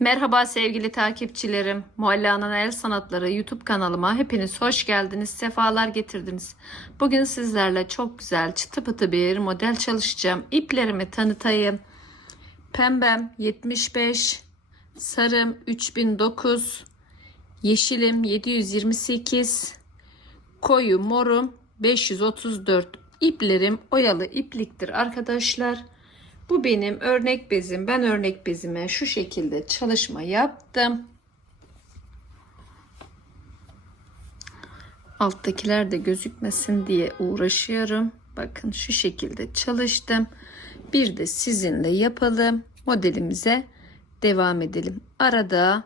Merhaba sevgili takipçilerim. Mualla'nın El Sanatları YouTube kanalıma hepiniz hoş geldiniz, sefalar getirdiniz. Bugün sizlerle çok güzel çıtı pıtı bir model çalışacağım. İplerimi tanıtayım. Pembem 75, sarım 3009, yeşilim 728, koyu morum 534. İplerim oyalı ipliktir arkadaşlar. Bu benim örnek bezim. Ben örnek bezime şu şekilde çalışma yaptım. Alttakiler de gözükmesin diye uğraşıyorum. Bakın şu şekilde çalıştım. Bir de sizinle yapalım. Modelimize devam edelim. Arada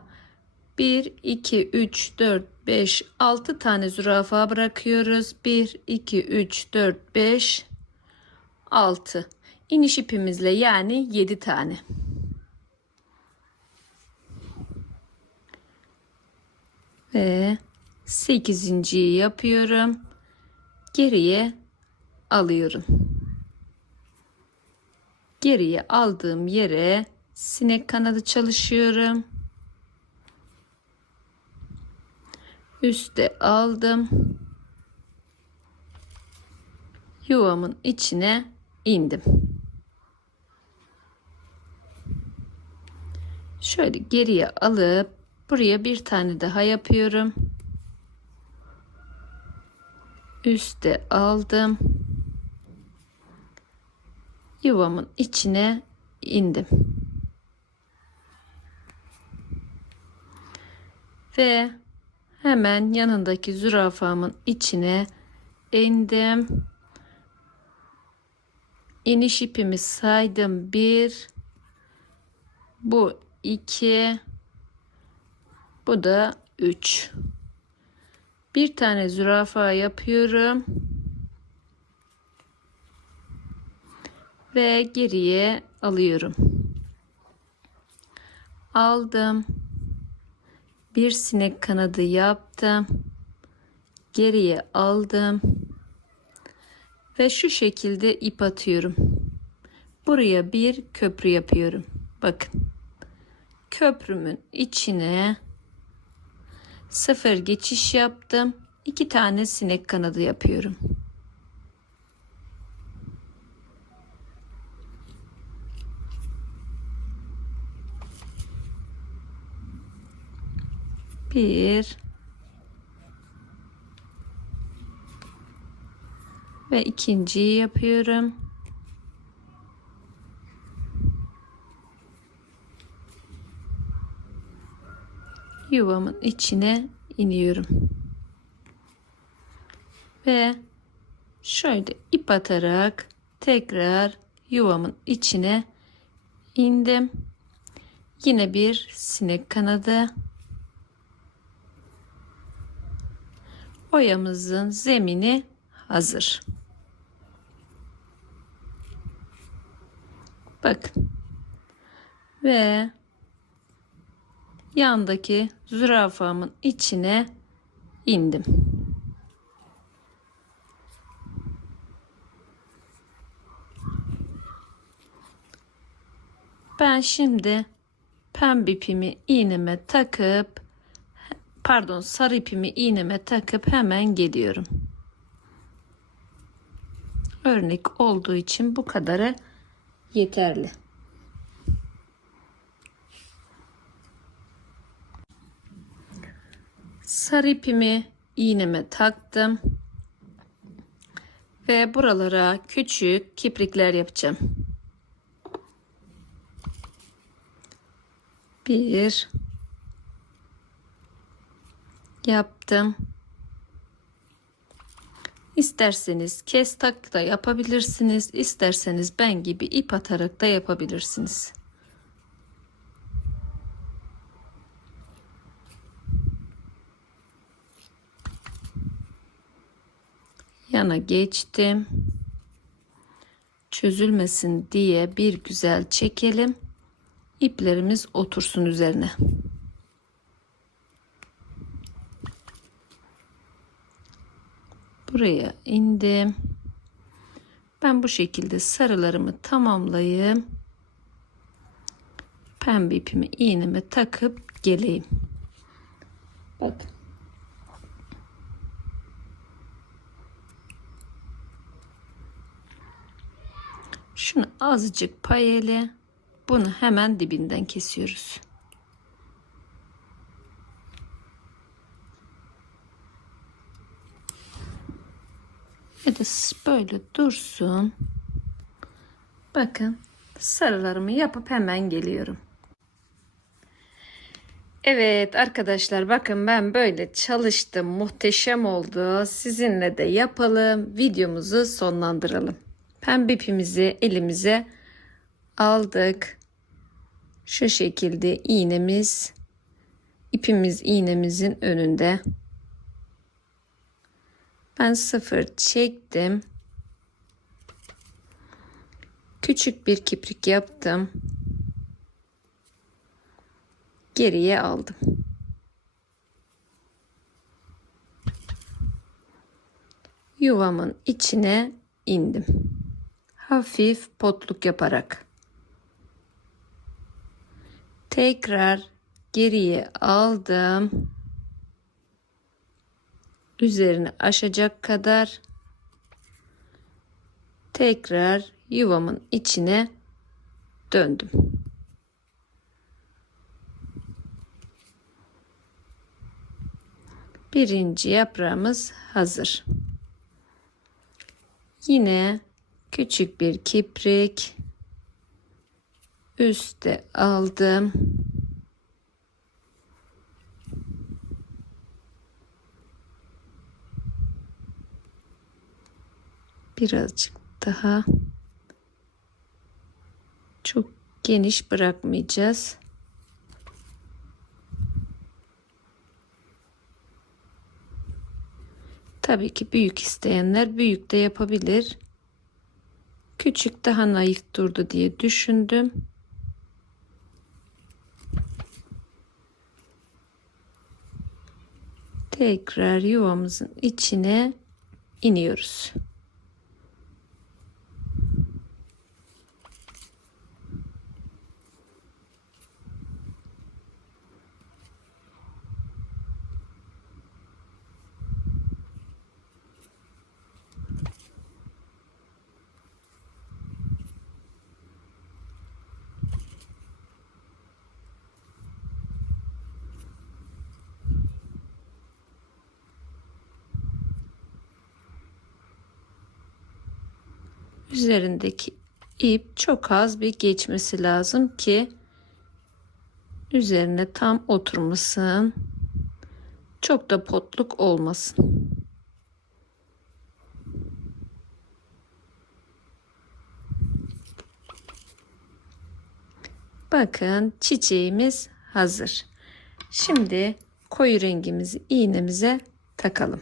1, 2, 3, 4, 5, 6 tane zürafa bırakıyoruz. 1, 2, 3, 4, 5, 6. İniş ipimizle yani 7 tane. Ve 8. yapıyorum. Geriye alıyorum. Geriye aldığım yere sinek kanadı çalışıyorum. Üste aldım. Yuvamın içine indim. Şöyle geriye alıp buraya bir tane daha yapıyorum. Üste aldım. Yuvamın içine indim. Ve hemen yanındaki zürafamın içine indim. İniş ipimi saydım. Bir. Bu 2 bu da 3 bir tane zürafa yapıyorum. Ve geriye alıyorum. Aldım. Bir sinek kanadı yaptım. Geriye aldım. Ve şu şekilde ip atıyorum. Buraya bir köprü yapıyorum. Bakın köprümün içine sıfır geçiş yaptım. İki tane sinek kanadı yapıyorum. Bir ve ikinciyi yapıyorum. Yuvamın içine iniyorum. Ve şöyle ip atarak tekrar yuvamın içine indim. Yine bir sinek kanadı. Oyamızın zemini hazır. Bakın. Ve yandaki zürafamın içine indim. Ben şimdi pembe ipimi iğneme takıp pardon sarı ipimi iğneme takıp hemen geliyorum. Örnek olduğu için bu kadarı yeterli. Sarı ipimi iğneme taktım ve buralara küçük kiprikler yapacağım. Bir yaptım. İsterseniz kes tak da yapabilirsiniz. İsterseniz ben gibi ip atarak da yapabilirsiniz. Yana geçtim. Çözülmesin diye bir güzel çekelim. İplerimiz otursun üzerine. Buraya indim. Ben bu şekilde sarılarımı tamamlayayım. pembe ipimi iğneme takıp geleyim. Bakın. Şunu azıcık payele. Bunu hemen dibinden kesiyoruz. Ve de böyle dursun. Bakın sarılarımı yapıp hemen geliyorum. Evet arkadaşlar bakın ben böyle çalıştım. Muhteşem oldu. Sizinle de yapalım. Videomuzu sonlandıralım. Pembe ipimizi elimize aldık. Şu şekilde iğnemiz ipimiz iğnemizin önünde. Ben sıfır çektim. Küçük bir kiprik yaptım. Geriye aldım. Yuvamın içine indim. Hafif potluk yaparak. Tekrar geriye aldım. Üzerini aşacak kadar tekrar yuvamın içine döndüm. Birinci yaprağımız hazır. Yine küçük bir kiprik üste aldım. Birazcık daha çok geniş bırakmayacağız. Tabii ki büyük isteyenler büyük de yapabilir. Küçük daha naif durdu diye düşündüm. Tekrar yuvamızın içine iniyoruz. Üzerindeki ip çok az bir geçmesi lazım ki üzerine tam oturmasın. Çok da potluk olmasın. Bakın çiçeğimiz hazır. Şimdi koyu rengimizi iğnemize takalım.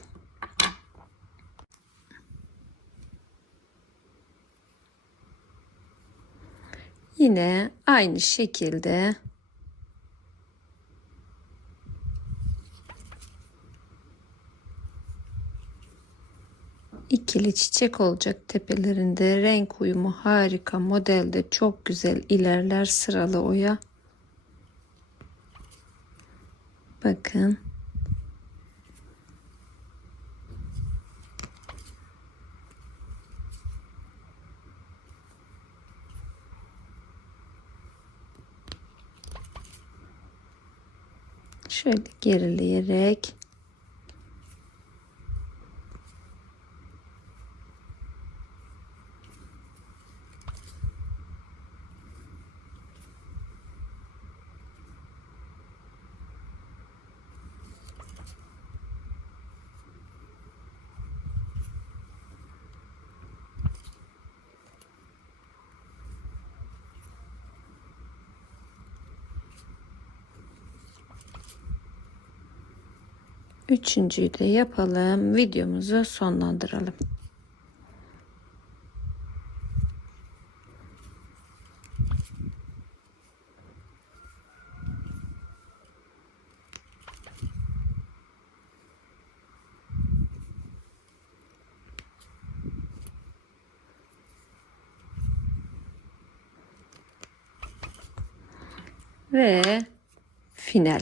Yine aynı şekilde ikili çiçek olacak tepelerinde renk uyumu harika modelde çok güzel ilerler sıralı oya. Bakın şöyle gerileyerek Üçüncüyü de yapalım. Videomuzu sonlandıralım. ve final.